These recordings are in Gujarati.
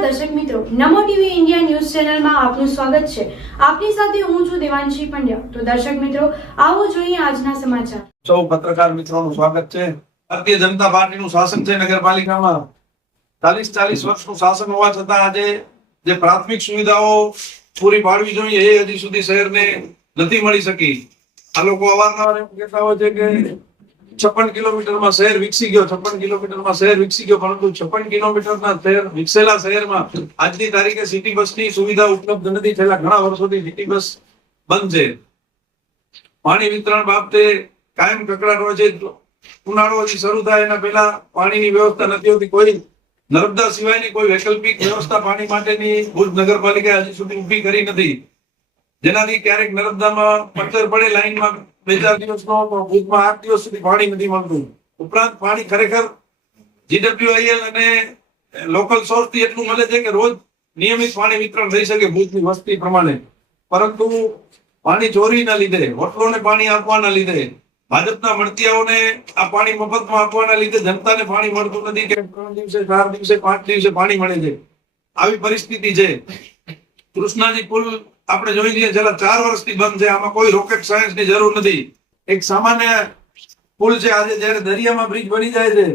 નમસ્કાર દર્શક મિત્રો, નમો ટીવી ઇન્ડિયા ન્યૂઝ ચેનલમાં આપનું સ્વાગત છે। આપની સાથે હું છું દેવાંશી પંડ્યા। તો દર્શક મિત્રો, આવો જોઈએ આજના સમાચાર। સૌ પત્રકાર મિત્રોનું સ્વાગત છે। ભારતીય જનતા પાર્ટીનું શાસન છે નગરપાલિકામાં 40 વર્ષનું શાસન હોવા છતાં આજે જે પ્રાથમિક સુવિધાઓ પૂરી પાડવી જોઈએ એ હજી સુધી શહેરને નથી મળી શકી। આ લોકો અવારનવાર એમ કહેતા હોય છે કે 56 કિલોમીટરમાં શહેર વિકસી ગયો, 56 કિલોમીટરમાં શહેર વિકસી ગયો, પરંતુ 56 કિલોમીટરના શહેર વિકસેલા શહેરમાં આજની તારીખે સિટી બસની સુવિધા ઉપલબ્ધ નથી। છેલ્લા ઘણા વર્ષોથી સિટી બસ બંધ છે। પાણી વિતરણ બાબતે કાયમ કકડાટ હોય છે। ઉનાળો હજી શરૂ થાય એના પહેલા પાણીની વ્યવસ્થા નથી હોતી। કોઈ નર્મદા સિવાયની કોઈ વૈકલ્પિક વ્યવસ્થા પાણી માટેની ભુજ નગરપાલિકાએ હજી સુધી ઊભી કરી નથી, જેનાથી ક્યારેક નર્મદામાં પંચર પડે લાઈનમાં 2-4 દિવસનો, ભુજમાં 8 દિવસ સુધી પાણી નથી મળતું। ઉપરાંત પાણી ખરેખર GWIL અને લોકલ સોર્સથી એટલું મળે છે કે રોજ નિયમિત પાણી વિતરણ થઈ શકે ભુજની વસ્તી પ્રમાણે, પરંતુ પાણી ચોરીના લીધે, હોટલોને પાણી આપવાના લીધે, ભાજપના મળતિયાઓને આ પાણી મફતમાં આપવાના લીધે જનતાને પાણી મળતું નથી કે 3 દિવસે, 4 દિવસે, 5 દિવસે પાણી મળે છે। આવી પરિસ્થિતિ છે। કૃષ્ણાજી પુલ આપણે જોઈ લઈએ, છેલ્લા 4 વર્ષથી બંધ છે। આમાં કોઈ રોકેટ સાયન્સની જરૂર નથી। એક સામાન્ય પુલ છે। આજે જયારે દરિયામાં બ્રિજ બની જાય છે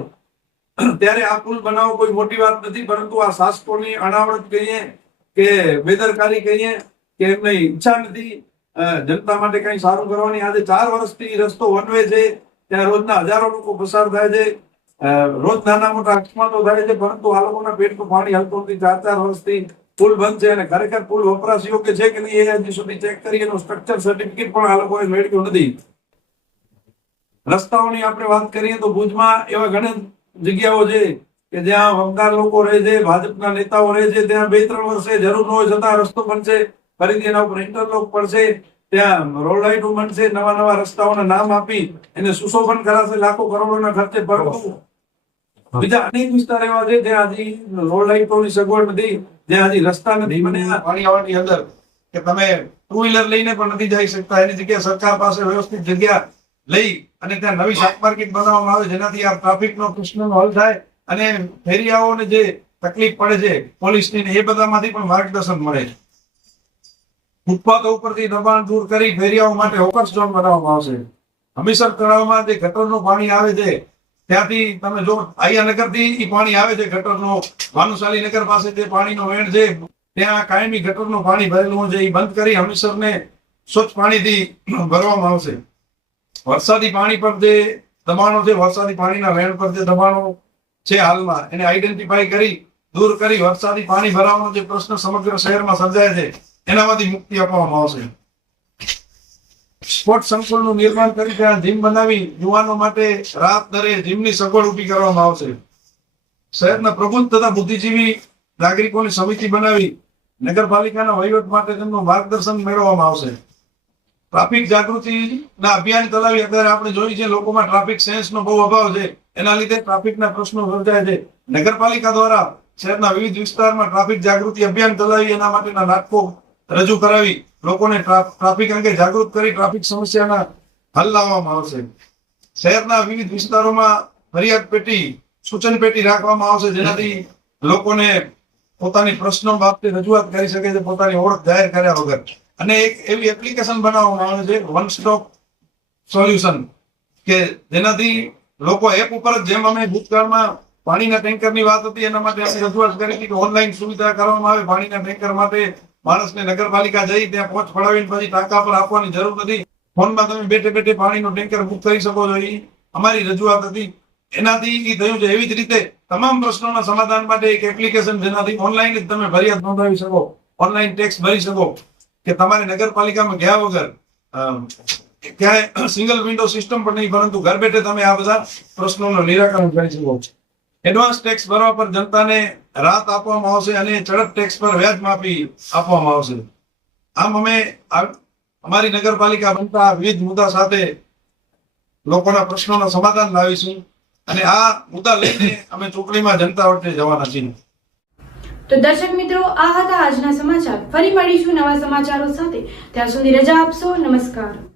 ત્યારે આ પુલ બનાવવો કોઈ મોટી વાત નથી, પરંતુ આ શાસકોની અણાવટ કહીએ કે બેદરકારી કહીએ કે એમની ઈચ્છા નથી જનતા માટે કઈ સારું કરવાની। આજે 4 વર્ષથી રસ્તો વન વે છે, ત્યાં રોજના હજારો લોકો પસાર થાય છે, રોજ નાના મોટા અકસ્માતો થાય છે, પરંતુ આ લોકોના પેટનું પાણી હલતું નથી। 4 વર્ષથી પુલ બંધ છે અને ખરેખર પુલ વપરાશ યોગ્ય છે કે નહીં એ હજી સુધી ચેક કરી એનું સ્ટ્રક્ચર સર્ટિફિકેટ પણ આ લોકોએ મેળવ્યું નથી। રસ્તાઓની આપણે વાત કરીએ તો ભુજમાં એવા ઘણી જગ્યાઓ છે કે જ્યાં વફાદાર લોકો રહે છે, ભાજપના નેતાઓ રહે છે, ત્યાં 2-3 વર્ષે જરૂર ન હોય છતાં રસ્તો બનશે, ફરીથી એના ઉપર ઇન્ટરલોક પડશે, ત્યાં રોડ લાઇટો બનશે, નવા રસ્તાઓના નામ આપી એને સુશોભન કરાશે લાખો કરોડોના ખર્ચે, પરંતુ બીજા અનેક વિસ્તાર એવા છે જ્યાં હજી રોડ લાઇટોની સગવડ નથી, જ્યાં હજી રસ્તા નથી બન્યા પાણીવાળાની અંદર કે તમે 2 વ્હીલર લઈને પણ નથી જઈ શકતા। એની જગ્યાએ સરકાર પાસે વ્યવસ્થિત જગ્યા લઈ અને ત્યાં નવી શાક માર્કેટ બનાવવામાં આવે, જેનાથી આ ટ્રાફિકનો પ્રશ્નનો હલ થાય અને ફેરિયાઓને જે તકલીફ પડે છે પોલીસની, એ બધામાંથી પણ માર્ગદર્શન મળે। ફૂટપાથો ઉપરથી દબાણ દૂર કરી ફેરિયાઓ માટે હોકર્સ ઝોન બનાવવામાં આવશે। હમીસર તળાવમાં જે ગટરનું પાણી આવે છે ત્યાંથી તમે જો આયાનગરથી પાણી આવે છે, ગટરનો ભાનુશાલી નગર પાસે જે પાણીનો વેણ છે ત્યાં કાયમી ગટરનું પાણી ભરેલું છે, એ બંધ કરી હમીસરને સ્વચ્છ પાણીથી ભરવામાં આવશે। વરસાદી પાણી પર જે દબાણો છે, વરસાદી પાણીના વેણ પર જે દબાણો છે હાલમાં, એને આઈડેન્ટિફાઈ કરી દૂર કરી વરસાદી પાણી ભરાવાનો જે પ્રશ્ન સમગ્ર શહેરમાં સર્જાય છે એનામાંથી મુક્તિ આપવામાં આવશે। સ્પોર્ટ સંકુલનું નિર્માણ કરી ત્યાં જીમ બનાવી યુવાનો માટે રાત દરે જીમની સગવડ ઊભી કરવામાં આવશે। શહેરના પ્રબુદ્ધ તથા બુદ્ધિજીવી નાગરિકોની સમિતિ બનાવી નગરપાલિકાના વહીવટ માટે તેમનું માર્ગદર્શન મેળવવામાં આવશે। ટ્રાફિક જાગૃતિના અભિયાન ચલાવી અત્યારે આપણે જોઈએ છે લોકોમાં ટ્રાફિક સેન્સનો બહુ અભાવ છે, એના લીધે ટ્રાફિકના પ્રશ્નો સર્જાય છે। નગરપાલિકા દ્વારા શહેરના વિવિધ વિસ્તારમાં ટ્રાફિક જાગૃતિ અભિયાન ચલાવી એના માટેના નાટકો રજૂ કરાવી લોકોને ટ્રાફિક અંગે જાગૃત કરી ટ્રાફિક સમસ્યાના હલ લાવવામાં આવશે। શહેરના વિવિધ વિસ્તારોમાં ફરિયાદ પેટી, સૂચન પેટી રાખવામાં આવશે, જેનાથી લોકોને પોતાની પ્રશ્નો બાબતે રજૂઆત કરી શકે છે પોતાની ઓળખ જાહેર કર્યા વગર। અને એક એવી એપ્લિકેશન બનાવવામાં આવે છે વન સ્ટોપ સોલ્યુશન કે જેનાથી લોકો એપ ઉપર, જેમ અમે ભૂતકાળમાં પાણીના ટેન્કરની વાત હતી એના માટે અમે રજૂઆત કરી હતી કે ઓનલાઈન સુવિધા કરવામાં આવે પાણીના ટેન્કર માટે, માણસને નગરપાલિકા જઈ ત્યાં પહોંચ પડાવીને પછી ટાંકા પર આપવાની જરૂર નથી, ફોનમાં તમે બેઠે પાણીનો ટેન્કર બુક કરી શકો છો, એ અમારી રજૂઆત હતી। એનાથી એ થયું છે। એવી જ રીતે તમામ પ્રશ્નોના સમાધાન માટે એક એપ્લિકેશન, જેનાથી ઓનલાઈન જ તમે ફરિયાદ નોંધાવી શકો, ઓનલાઈન ટેક્સ ભરી શકો કે તમારે નગરપાલિકામાં ગયા વગર ક્યાંય સિંગલ વિન્ડો સિસ્ટમ પણ નહીં, પરંતુ ઘર બેઠે તમે આ બધા પ્રશ્નોનું નિરાકરણ કરી શકો છો। એડવાન્સ ટેક્સ ભરવા પર જનતાને રાહત આપવામાં આવશે અને ચડક ટેક્સ પર વ્યાજ માફી આપવામાં આવશે। આમ અમે અમારી નગરપાલિકા બનતા વિવિધ મુદ્દા સાથે લોકોના પ્રશ્નોના સમાધાન લાવીશું અને આ મુદ્દા લઈને અમે ચૂંટણીમાં જનતા વચ્ચે જવાના છીએ। તો દર્શક મિત્રો, આ હતા આજના સમાચાર। ફરી મળીશું નવા સમાચારો સાથે, ત્યાં સુધી રજા આપશો। નમસ્કાર।